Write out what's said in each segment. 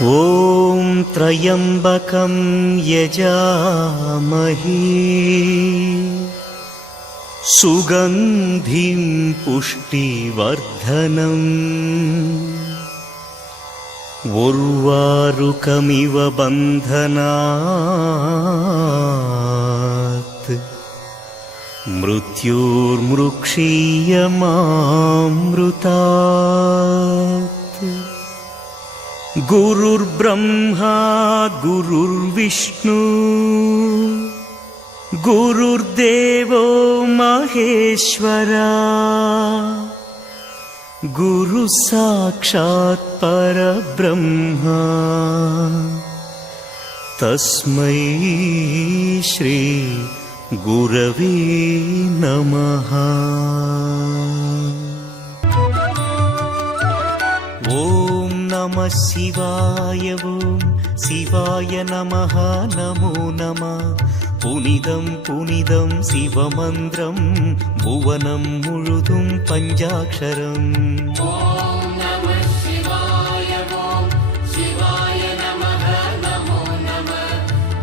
ॐ त्र्यम्बकं यजामहे सुगन्धिं पुष्टिवर्धनम् उर्वारुकमिव बन्धनात् मृत्युर्मृक्षीयमामृतात्। गुरुर्ब्रह्मा गुरुर्विष्णु गुरुर्देवो महेश्वरा गुरु साक्षात् परब्रह्मा तस्मै श्री गुरवे नमः। ओम नमः शिवाय ओम शिवाय नमः नमो नमः। புனிதம் புனிதம் சிவமந்திரம் புவனம் முழுதும் பஞ்சாட்சரம்। ஓம் நமः சிவாய ஓம் சிவாய நமः நமோ நமः।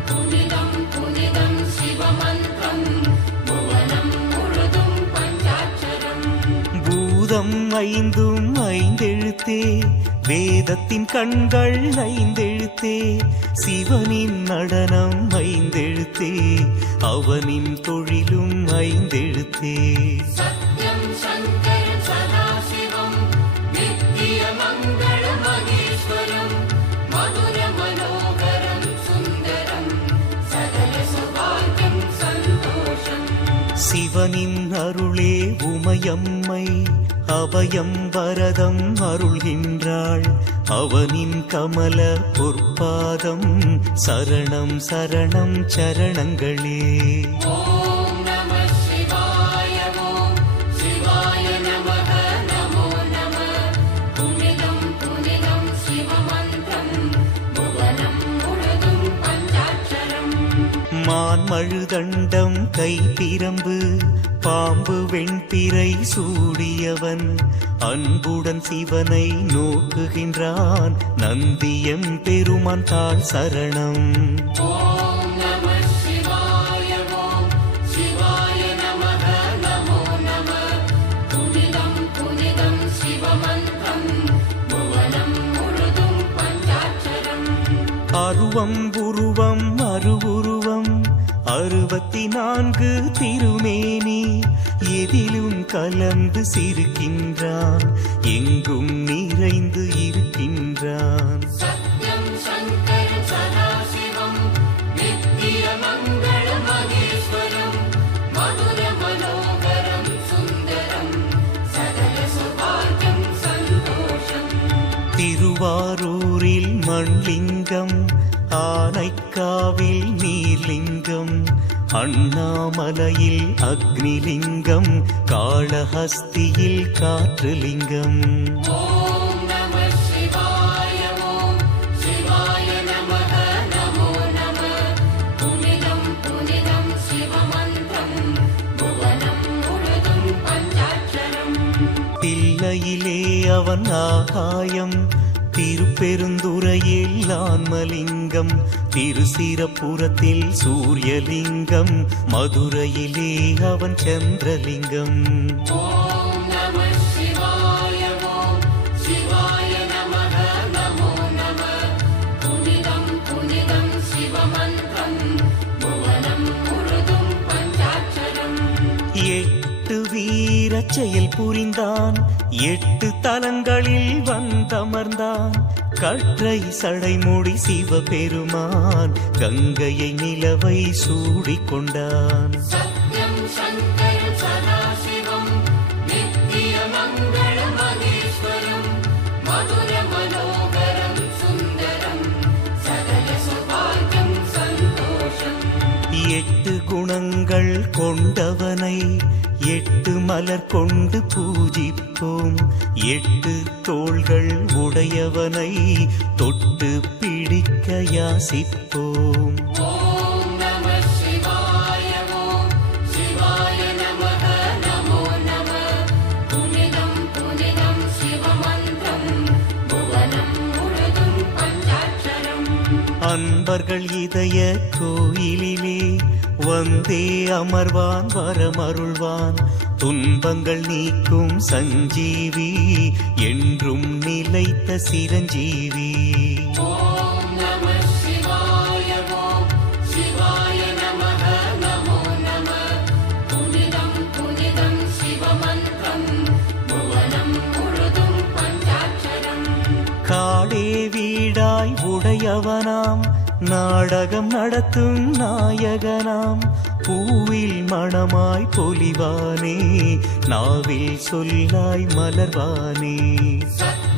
புனிதம் புனிதம் சிவமந்திரம் புவனம் முழுதும் பஞ்சாட்சரம்। பூதம் ஐந்தும் ஐந்தெழுத்தே வேதத்தின் கண்கள் ஐந்தெழுத்தே சிவனின் நடனம் ஐந்தெழுத்தே அவனின் தொழிலும் ஐந்தெழுத்தே। சத்யம் சங்கரம் சதாசிவம் நித்திய மங்கள மகேஸ்வரம் மதுர மனோகரம் சுந்தரம் சகல சௌபாகியம் சந்தோஷம்। சிவனின் அருளே உமையம்மை அபயம் வரதம் அருள்கின்றாள் அவனின் கமல பொற்பாதம் சரணம் சரணம் சரணங்களே। ஓம் நமः சிவாய ஓம் சிவாய நமः நமோ நமः। புனிதம் புனிதம் சிவமந்திரம் புவனம் முழுதும் பஞ்சாட்சரம்। மான்மழுதண்டம் கைப்பிரம்பு பாம்பு வெண்பிறை சூடியவன் அன்புடன் சிவனை நோக்குகின்றான் நந்தியம் பெருமான் தாழ் சரணம்। ஓம் நமः சிவாய ஓம் சிவாய நமः நமோ நமः। புனிதம் புனிதம் சிவமந்திரம் புவனம் முழுதும் பஞ்சாட்சரம்। அருவம் உருவம் அருவுருவம் 64 திருமேனி எதிலும் கலந்து சிரிக்கின்றான் எங்கும் நிறைந்து இருக்கின்றான்। சத்யம் சங்கரம் சதாசிவம் நித்திய மங்கள மகேஸ்வரம் மதுர மனோகரம் சுந்தரம் சகல சௌபாகியம் சந்தோஷம்। திருவாரூரில் மண்லிங்கம் ஆனைக்காவில் நீர்லிங்கம் அண்ணாமலையில் அக்னிலிங்கம் காளஹஸ்தியில் காற்றுலிங்கம்। ஓம் நமः சிவாய ஓம் சிவாய நமः நமோ நமः। புனிதம் புனிதம் சிவமந்திரம் புவனம் முழுதும் பஞ்சாட்சரம்। தில்லையிலே அவன் ஆகாயம் திருப்பெருந்துறையில் ஆன்மலிங்கம் திருசிரபுரத்தில் சூரியலிங்கம் மதுரையிலே அவன் சந்திரலிங்கம்। ஓம் நமः சிவாய ஓம் சிவாய நமः நமோ நமः। புனிதம் புனிதம் சிவமந்திரம் புவனம் முழுதும் பஞ்சாட்சரம்। 8 வீரச் செயல் புரிந்தான் 8 தலங்களில் வந்தமர்ந்தான் கற்றை சடைமுடி சிவபெருமான் கங்கையை நிலவை சூடிக்கொண்டான்। சத்யம் சங்கரம் சதாசிவம் நித்திய மங்கள மகேஸ்வரம் மதுர மனோகரம் சுந்தரம் சகல சௌபாகியம் சந்தோஷம்। 8 குணங்கள் கொண்டவனை 8 மலர் கொண்டு பூஜிப்போம் 8 தோள்கள் உடையவனை தொட்டு பிடிக்க யாசிப்போம்। ஓம் நமः சிவாய ஓம் சிவாய நமः நமோ நமः। புனிதம் புனிதம் சிவமந்திரம் புவனம் முழுதும் பஞ்சாட்சரம்। அன்பர்கள் இதய கோயிலிலே வந்தே அமர்வான் வரமருள்வான் துன்பங்கள் நீக்கும் சஞ்சீவி என்றும் நிலைத்த சிரஞ்சீவி. ஓம் நம சிவாய ஓம் சிவாய நமः நமோ நம. புனிதம் புனிதம் சிவமந்திரம் புவனம் முழுதும் பஞ்சாட்சரம். காடே வீடாய் உடையவனாம் நாடகம் நடத்தும் நாயகனாம் பூவில் மணமாய் பொலிவானே நாவில் சொல்லாய் மலர்வானே. சத்ய